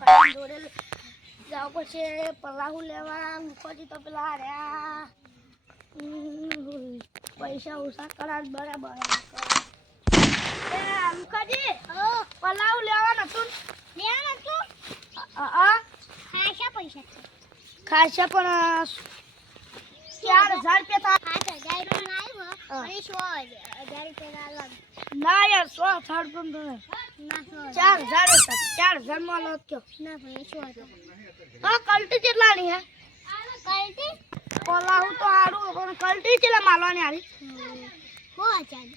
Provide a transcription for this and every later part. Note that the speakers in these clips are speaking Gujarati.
ખરાબ જોડે જાવ પછી પલાહુ લેવા મુખોજી તો પેલા રહ્યા પૈસા ઓછા કરા બરાબર મુખોજી પલાહુ લેવા નતું ખાસા પૈસા ખાસા પણ 4000 રૂપિયા ના યાર 100 છાડ તો તમે 4000 માં લો કયો ના ભાઈ 100 હા કલ્ટી કેટલા ની હે કલ્ટી પલાહુ તો આડું પણ કલ્ટી કેટલા માલવાની આરી 4000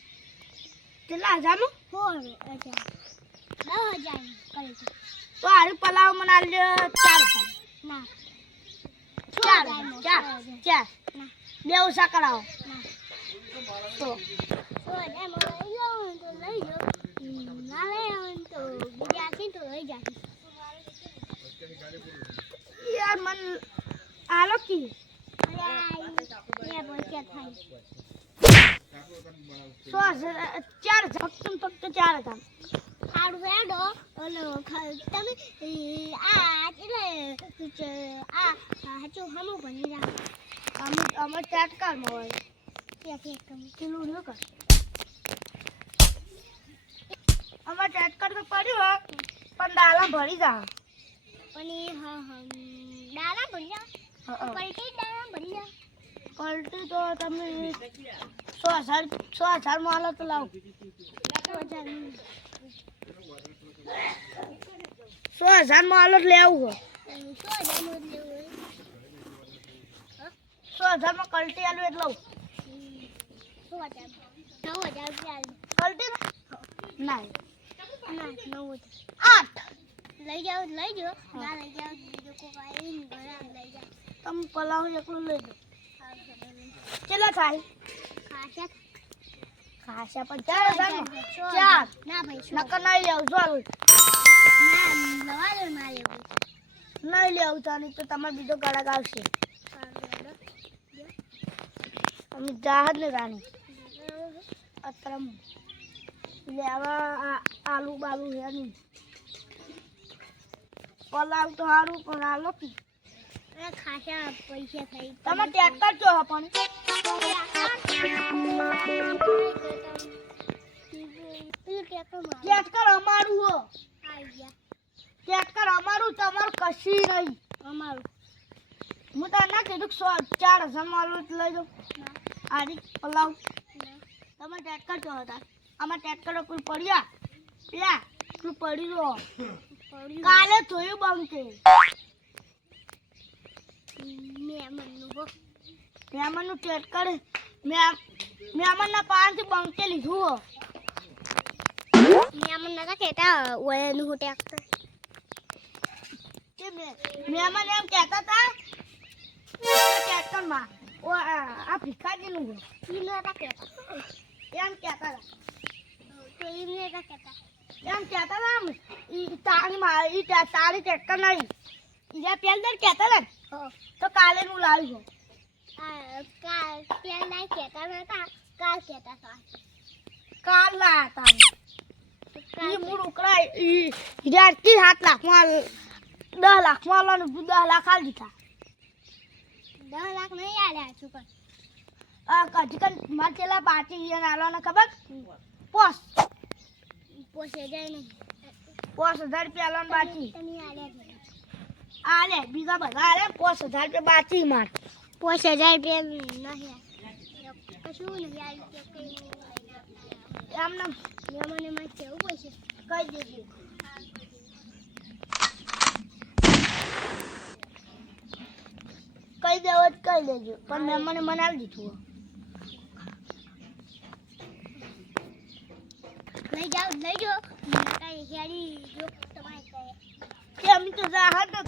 કેટલા હજાર નું 4000 કલ્ટી તો આરી પલાહુ મને આલ્યો 4000 ના 4 બે ઓછા કરાવો તો यार मन आलो की 4000 फक्त 4000 हारू हेडो ओलो તમે આ એટલે આ હાચો હમો બની જા અમે ટેટકાર માં હોય એક કિલો નો કર અમાર ટેટકાર તો પડ્યો પણ દાલા ભરી જા પણ દાલા ભરી જા પલટી દાલા ભરી જા પલટી તો તમે 100,000 માં આલો તો લાવ 100,000 માં આલો લેવું 100,000 માં કલ્ટી આલો એટલે 9,000 કલ્ટી ના 8 લઈ જાઓ ના લઈ જાઓ બીજો કોઈ લઈ જાઓ તમે પલાવ એકલું લઈ જાઓ કેટલા થાય ખાસા 50,000 ચાર ના ભાઈ નકર નહીં લેવું ચાલ ના લવા દે ના લેવું નહીં લેવું તાની તો તમારે બીજો ગળા આવશે અમે જહાજ ને રાણી અતરમ લેવા આલુ બાલુ હે નહીં પલાવ તો સારું પણ આલો કે ખાસા પૈસા થઈ તમે ટ્રેક્ટર જો પણ ટ્રેક્ટર અમારું હો ટ્રેક્ટર અમારું તમારું કશી નહીં અમારું હું તો ના કીધું 4,000 મારું લઈ જાઉં આરી પલાવ તમે ટ્રેક્ટર જો હતા આમાં ટ્રેક્ટર કોઈ પડ્યા પેલા તું પડી રહ્યો કાલે જોયું બંકે મહેમાનનું ટ્રેક્ટર મહેમાનના પાસેથી બંકે લીધું મહેમાન નતા કહેતા ઓયનું હું ટ્રેક્ટર મહેમાન એમ કહેતા હતા ટ્રેક્ટરમાં આ ભિખાજીનું હોય નતા કહેતા એમ કહેતા હતા એમ કહેતા હતા તારી ટ્રેક્ટર નહીં ઈજા પેલદર કહેતા ને તો કાલે હું લાવ્યું પેલ નહીં કહેતા નતા કાલ કહેતા હતા કાલ લાયા હતા ઈ મૂળ ઉકળા ઈ 7 લાખમાં 10 લાખમાં આલો 10 લાખ આલ દીધા 10 લાખ નહીં આલ્યા છું પણ કજકન માર ચેલા પાટી ઈન આલવાના ખબર પોસ જાય નહીં 5,000 રૂપિયા આલવાના બાકી આલે બીજા બધા આલે 5,000 રૂપિયા બાકી માર 5,000 રૂપિયા નહીં કશું નહીં એમને મને માં કેવું પડશે કહી દેજો કહી દેવો જ કહી દેજો પણ મેં મને મનાવી દીધું લઈ જાઓ કઈ હેડી જો તમારે કહે અમે તો જાહર તો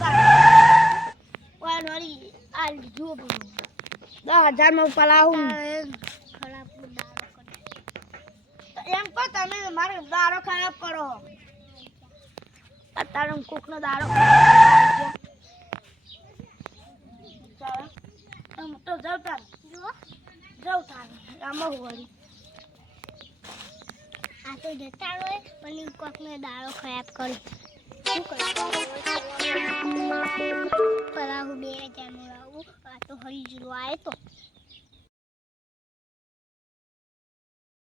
વાળી આ લીધું 10,000 માં પલાવું ખરાબ એમ કહો તમે મારો દારો ખરાબ કરો અત્યારે કોકનો દારો ખરાબ ચાલો તો જાવ તાર જાવ તાર આમાં વળી આ તો જતા હોય પણ કોકનો દારો ખરાબ કરે શું કરે લાવું 2000 નું લાવું આ તો હરી જીરો આવ્યો તો